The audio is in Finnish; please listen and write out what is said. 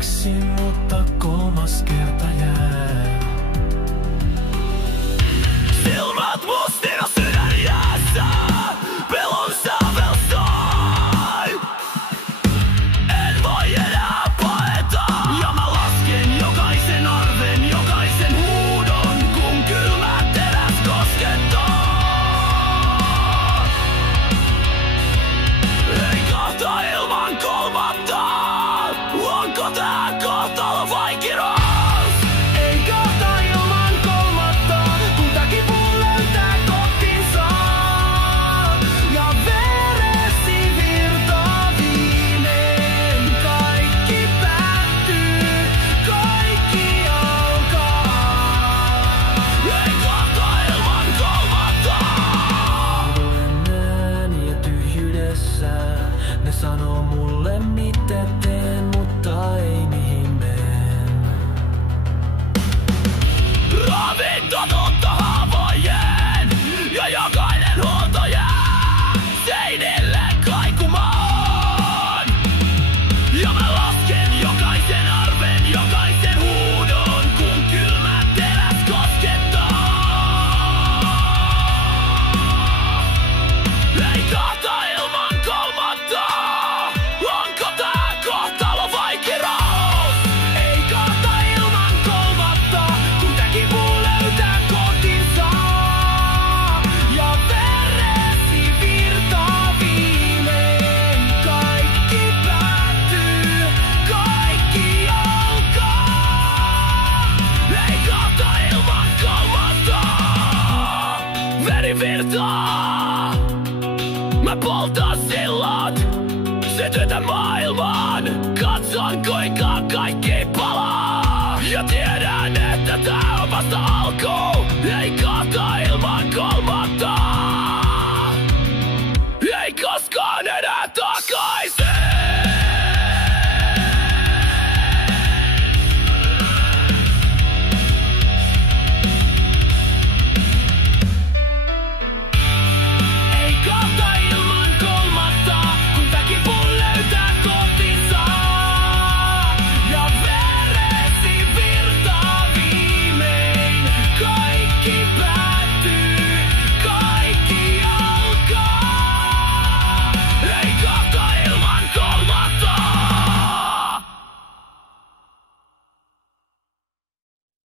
keksin, mutta kolmas kerta jää. Silmät mustina, sydän jäässä, pelon sävel sai. En voi enää paeta, ja mä lasken jokaisen arven, jokaisen huudon, kun kylmä teräs koskettaa. Ei kahta ilman kolmatta, onko tää kohtalo vai kirous? Ei kahta ilman kolmatta, kun tää kipu löytää kotinsa. Ja veresi virtaa viimein, kaikki päättyy, kaikki alkaa. Ei kahta ilman kolmatta. Kuulen ääniä tyhjyydessä, ne sanoo mulle mitä teen, mutta ei mihin menen. Ravin totuutta haavojen, ja jokainen huolto jää seinille kaikumaan. Ja mä lasken jokaisen arven, jokaisen huudon, kun kylmä teräs koskettaa. Ei kahta ilman kolmatta, onko tää kohtalo vai kirous? Ei kahta ilman kolmatta, kun tää kipu löytää kotinsa. Ja veresi virtaa viimein, kaikki päättyy, kaikki alkaa. Ei kahta ilman kolmatta, veri virtaa. Mä poltan sillat, sytytän maailman, katson kuinka kaikki palaa. Ja tiedän, että tää on vasta alku, ei kahta ilman kolmatta.